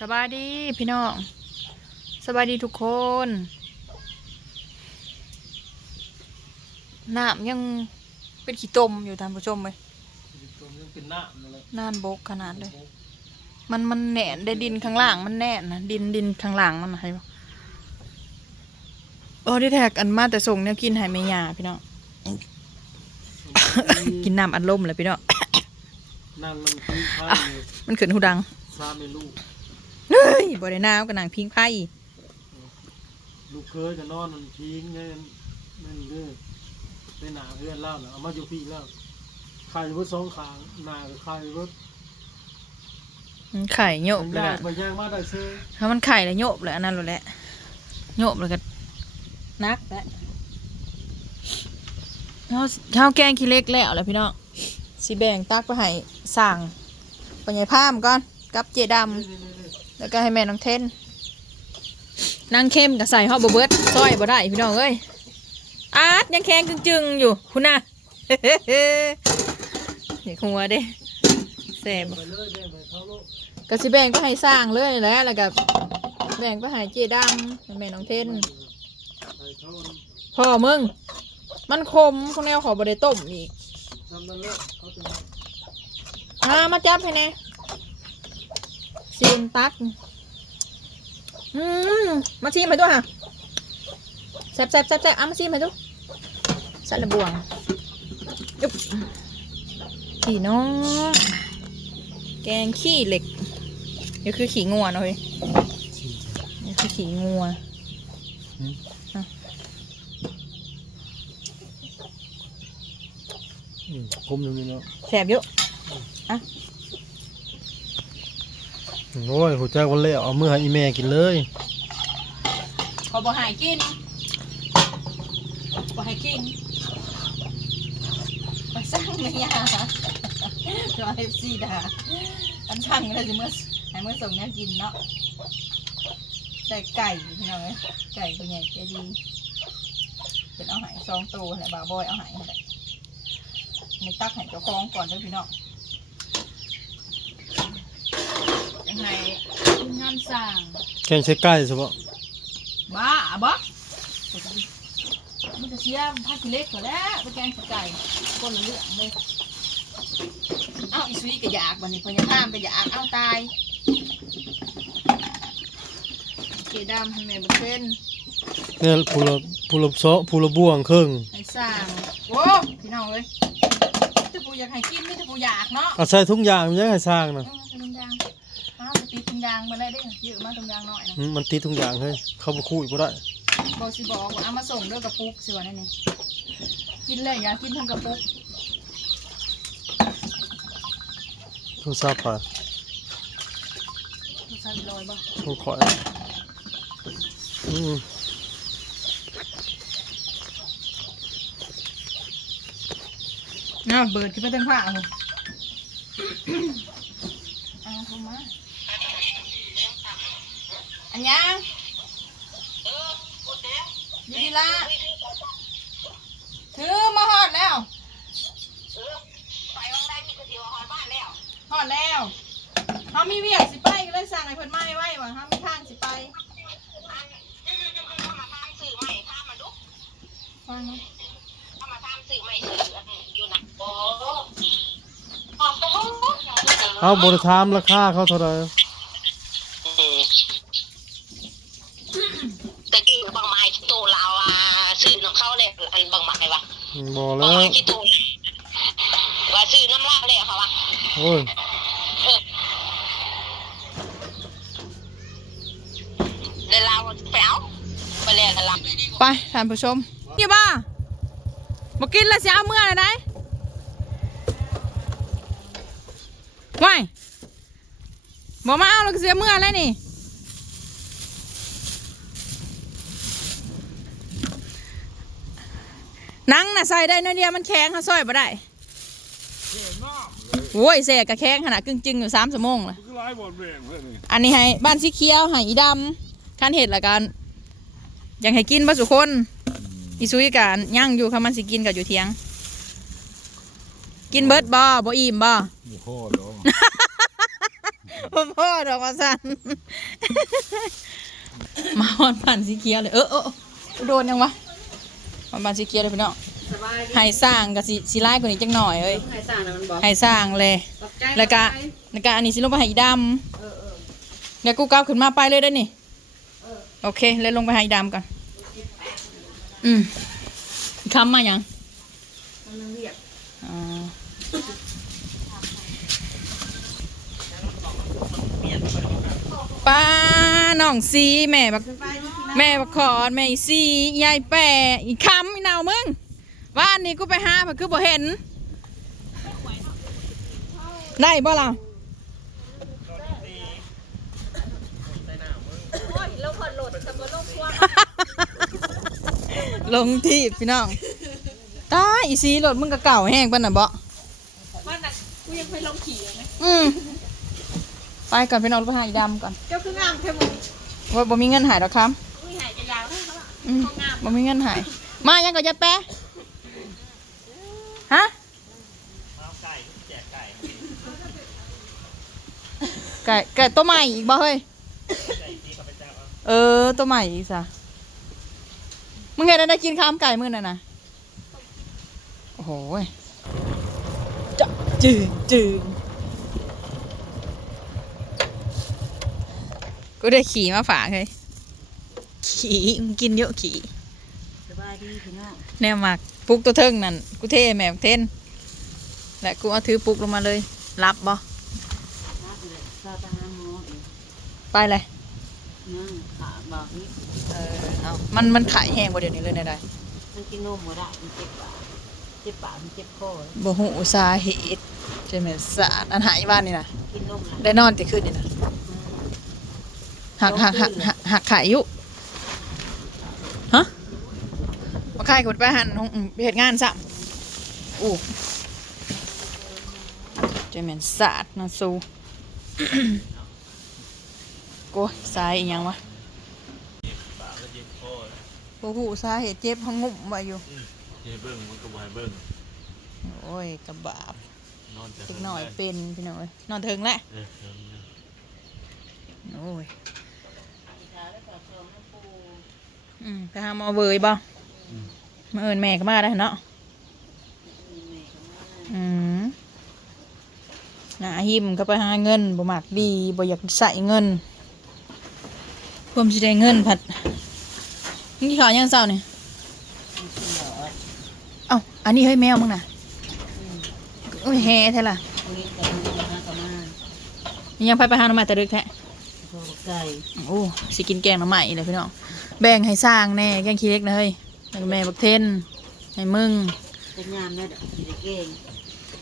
สบายดีพี่น้องสบายดีทุกคนน้ำยังเป็นขี้ตมอยู่ท่านผู้ชมเลยตัวมันเป็นหน้ามันเลยน่านบกขนาดเลย มันมันแหน่นได้ดินข้างล่างมันแน่นนะดินดินข้างล่างมันนะใช่ปะโอ้ได้แท็กอันมาแต่ส่งเนี่ยกินใหายไม่ยาพี่น้องกินน้ำอัดลมเลยพี่น้องนั่นมันคือข้าวอยู่มันขืนหูดังซาเมลูกเฮ้ ยบ่ได้น้ำกับนางพิงไพ่ลูกเคยจะนอนมันทิ้งเงี้ยนั่นเด้อไปหนาเพื่อนเล่าเนาะเอามาอยู่พี่แล้วไข่วัดสองขางหนากับไข่วัดมันไข่โยบเลยยาอะกไปย่างมาได้เซ่ถ้ามันไข่แล้วโยบเลยอันนั้นรู้แหละโยบเลยก็นักแล้วเขาเขาแกงขี้เล็กแล้วแหละพี่น้องสีแบ่งตักไปให้สั่งปัญญาพามก่อนกับเจดำ แล้วก็ให้แม่น้องเทนนางเข้มกับใส่ฮอบเบิร์ดซอยบ่ได้พี่น้องเอ้ยอาร์ตยังแข็งจึงๆอยู่คุณน่ะนี่หัวเด้แสบไปเลยแม่ไปเข้าโลกก็สิแบ่งไปให้สร้างเลยแล้วแล้วก็แบ่งไปให้เจดำแม่น้องเทนพ่อมึง มันคมข้างแนวขอบไดต้มอีกมาอ่ามาจับให้แน่ ซีนตัก อืมมาชิมให้ด้วยค่ะแซ่บแซ่บแซ่บแซ่บอะมาชิมให้ดูใส่ระบวงยุบพี่น้อง แกงขี้เหล็กนี่คือขี้งัวเนาะเฮ้ยนี่คือขี้งัวอืมคมอยู่นี่เนาะแสบเยอะ โอ้ยหัวใจวันเล่เอาเมื่อให้อีแม่กินเลยขอบอกหายกินบอกให้กินไปสร้างเมียรอเอฟซีด่าอันช่างเลยสิเมื่อให้เมื่อส่งเนี่ยกินเนาะได้ไก่พี่น้องเอ้ยไก่ตัวใหญ่ใจดีเป็นเอาหายสองตัวแหละบาวบอยเอาหายแหละในตักให้เจ้าของก่อนด้วยพี่น้อง ยังไงทีมงานสั่งแกงใช้ไก่ใช่ปะบ้าบ่มันจะเสียผ้าขี้เล็กกว่าแล้วไปแกงใส่ไก่คนละเรื่องเลยเอ้าอีซุยก็อยากบันนี้พญาท่ามก็อยากเอ้าตายเกดำให้แม่บุเทนเนี่ยผู้ละผู้ละเซาะผู้ละบ่วงครึ่งให้สร้างโอ้พี่น้องเอ้ยถ้าปูอยากให้กินไม่ถ้าปูอยากเนาะเอาใส่ทุกอย่างมันยังให้สร้างนะเออตุงยาง อ้าวตีตุงยางมาได้เด้เยอะมาตุงยางหน่อยนะอืมมันติดทุกอย่างเฮ้ยเข้าไปคุยบ่ได้บอกสิบอกว่าเอามาส่งด้วยกระปุกสิวันนี้กินเลยอยากกินทั้งกระปุกโทรศัพท์ไปดูซาลอยบ่โทรขอยอืมน่าเบิดขึ้นไปตั้งผ้าเลยเอาเข้ามาอั นยังอยีละถือมาหอดแล้วหอดแล้วเขามีเวียกสิไปก็เลยสั่งให้เพิ่นมาไว้ว่าเขามีทางสิไปฟังเนาะเอาบริถามราคาเขาเท่าไหร่ ตะกี้บางไม้ที่โตลาวอะซื้อน้ำเข้าเลยอันบางไม้วะ บอกบางแล้วไม้ที่โตว่าซื้อน้ำลาวเลยเขาวะโอ้ยเออเดี๋ยวลาวไปเอาไปเลยกันลาวไปท่านผู้ชมนี่บ้าบอกกินแล้วสิเอาเมื่อไหร่ได้ว้ายบอกมาเอาแล้วก็เสียเมื่อแล้วนี่ นังน่ะใส่ได้น้อยเดียวมันแข็งเขาซอยบ่ได้โอ้ยเสกกะแข็งขนาดกึ่งจึงอยู่สามชั่วโมงละคือร้ายบอลแบ่งเพื่อนนี่อันนี้ให้บ้านสีเขียวให้อีดำขั้นเห็ดละกันอยากให้กินบ่สุคนอีซุยกันย่างอยู่ค่ะมันสิกินกับอยู่เทียง กินเบิดบ่บ่อิ่มบ่โอ้โหหรอผมพ่อดอกว่าสันมาฮอนผ่านสีเขียวเลยเออเออเออโดนยังวะ มาผ่านสีเขียวเลยพี่น้องสบายดีให้สร้างกับสีสีไล่กว่านี้จังหน่อยเอ้ยให้สร้างนะมันบอกให้สร้างเลยตกใจแล้วก็ตใจแล้วก็อันนี้สิลงไปให้อีดเออเออำเดี๋ยวกูก้าวขึ้นมาไปเลยได้อนี่โอเคเลยลงไปให้อีดำก่อนอืมคำมายังมันเรียกอ่าป้าน้องซีแม่บัก สบายดีพี่น้อง แม่บักขอดแม่อีซียายแปะอีคำอีนาวมึงว่านนี้กูไปหาผักคือบ่เห็น ได้บ่ล่ะลงที่พี่น้องตายอีซีรถมึงก็เก่าแห้งปะน่ะบ่ว่าน่ะกูยังไปลงขี่อยู่ไหมอืมไปก่อนพี่น้องไปหาอีดำก่อน เจ้าคืองามแค่มึงว่าบ่มีเงินหายหรอกครับ อืมบ่มีเงินหาย มายังก็จะแปะฮะไก่ไก่ตัวใหม่อีกบ่เฮ้ยเออ ตัวใหม่อีกซะมึงเห็นอะไรกินข้ามไก่มื้อนั่นน่ะโอ้โหยจะจืดจืดกูได้ขี่มาฝากเฮ้ย ขี่มึงกินเยอะขี่สบายดีพี่น้องแนวหมักปุกตัวเทิงนั่นกูเท่แม่บักเทนและกูเอาถือปุกลงมาเลย รับบ่รักเลยซาตาหาหมอเองไปเลยนั่งขาบอกนี่เออเอามันมันขายแห้งบ่เดี๋ยวนี้เลยได้มันกินนมหมดละมันเจ็บปากเจ็บปากมันเจ็บคอบ่ฮู้สาเหตุใช่ไหมสาดอันหายบ้านนี่นะกินนมละได้นอนแต่คืนนี่นะหักหักหักหักหักขายอยู่ฮะ มาขายกดไปหันห้องอืมไปเฮ็ดงานซะอู้ใช่ไหมสาดนะสูโก้ยสายอีหยังวะโอ้โหสาเหตุเจ็บห้องงุ่มมาอยู่เฮ้เบิ้งมันก็บ่ให้เบิ้งโอ้ยกระบาบนอนแต่เล็กหน่อยเป็นพี่น้อยนอนเทิงแหละเออเออเออโอ้ยขาแล้วก็ชมน้ำปูอืมไปหาหมอเบยบ่ มาเอินแม่ก็มาได้เนาะมีแม่ก็มาอืมหนาหิมก็ไปหาเงินบ่มักดีบ่อยากใส่เงินเพิ่มสิได้เงินผัดนี่ขาวยังเศร้าเนี่ยเอ้าอันนี้เฮ้ยแมวมึงน่ะโอ้ยแฮ่แท้ล่ะนี่ก็มาหาก็มายังไปไปหาหน่อไม้แต่ดึกแท้โคไก่โอ้สิกินแกงหน่อไม้เลยพี่น้องแบ่งให้สร้างแน่แกงขี้เล็กนะเฮ้ย แล้วก็แม่บักเทนให้มึงเป็นยามแล้วเด็กสิได้เก่ง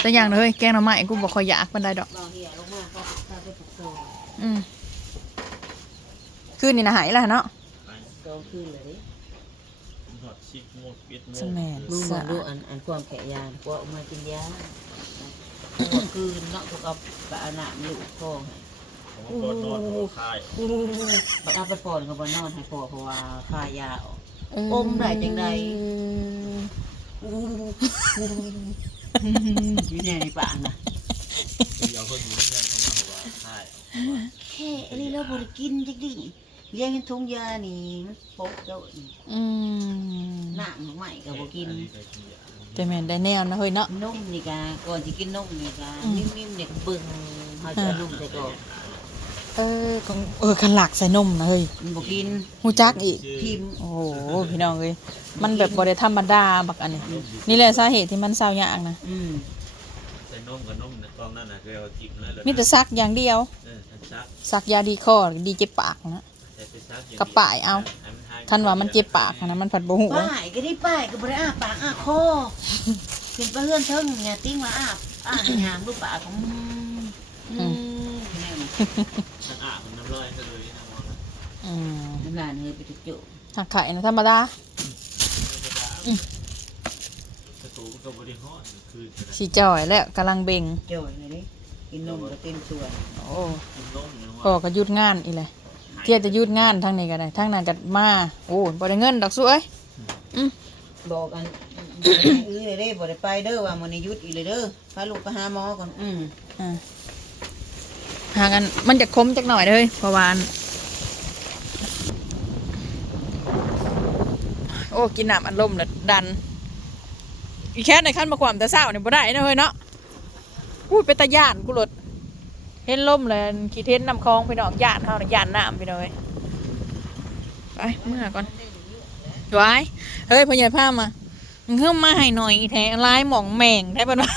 แต่อย่างนะเฮ้ยแกงหน่อไม้กูบ่ค่อยอยากปานใดดอกเราเหี่ยลงมาก็ข้าวไปปลูกโตอืมคืนนี่นะหายแล้วเนาะโตขึ้นเลยดิหอดชิปโมดปิดโมดสแมนมึงมาดูอันอันความแขยานกว่าออกมากินยาหัวคืนเนาะพวกเอาปลาหนามลูกพ่อให้ ผมก็นอนหัวคาย บัดเอาไปปอนกับบนอนให้พ่อเพราะว่าค่ายาออก อมได้จังใดอยู่ในในป่าน่ะเดี๋ยวคนอยู่เพื่อนเขามาว่าคายแค่อันนี้เราบริกินจักดิเลี้ยงเห็นทุ่งยานี่มันปกเจ้านี่อืมหน้าหนูใหม่กับบกินอันี้ไปกินยาแต่แม่นได้แนวนะเฮ้ยเนาะนมนี่กาก่อนจะกินนมนี่กาอืมนิ่มๆเนี่ยก็เบิ่งเขาจะเอานุ่มใส่ก่อน เออของเออขันหลักใส่นมนะเฮ้ยมันบอกกินหูจักอีกชื่อพิมพ์โอ้โหพี่น้องเอ้ยมันแบบบ่ได้ธรรมดาบักอันนี้นี่แหละสาเหตุที่มันเศร้ายากนะอืมใส่นมกับนมในกล้องนั่นน่ะคือเอาจิ้มเลยเลยมีแต่ซักอย่างเดียว เออทันซักซักยาดีคอดีเจ็บปากนะ ใส่ไปซักอย่งกระป๋ายเอา ให้มัหยคันว่ามันเจ็บปากนะมันผัดบ่หูป้ายก็ได้ป้ายก็บ่ได้อ้าปากอ้าคอขึ้นไปเลื่อนเทิงเนี่ยติ้งมาอ้าอ้าในหางลูกปากของอืม แนวนี้มันอาบมันน้ำร้อยซะเลยนะมองอืมน้ำลายเฮยไปจุกจุหักไข่นะธรรมดาประตูมันก็บริหารคือจะได้สิจ่อยแล้วกำลังเบ่งจ่อยเลยดิกินนมก็เต็มส่วนโอ้กินนมเนาะพ่อก็หยุดงานอีเลยเที่ยจะหยุดงานทางนี้ก็ได้ทางนั้นก็มาโอ้บ่ได้เงินดอกสวยอืมบอกกันอื้อเลยเด้บ่ได้ไปเด้อว่ามื้อนี้หยุดอีเลยเด้อพาลูกไปหาหมอก่อนอืมอ่า หากันมันจะคมจักหน่อยเลยเพราะวันโอ้ กินน้ำอันลมแล้วดัน อีแค่ในขั้นมาความแต่เศร้าเนี่ยบ่ได้นะเฮ้ยเนาะพูดเป็นตาย่านกูหลดเห็นลมเลยขี่เทนนำคลองพี่น้องย่านเฮาน่ะย่านน้ำพี่น้องเอ้ยไปเมื่อก่อนไว้เฮ้ยพญ่ผ้ามามึงเข้ามาให้หน่อยแท้ลายหมองแมงได้ปะวะ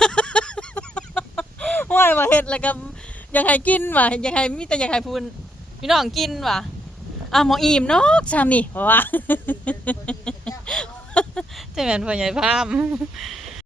ว่ายมาเฮ็ดแล้วก็อ ยังให้กินว่ะยังให้มีแต่ยังให้พูนพี่น้องกินว่ะอะหมออิ่มเนาะชามนี่เพราะว่าจะแม่นพ่อใหญ่พาม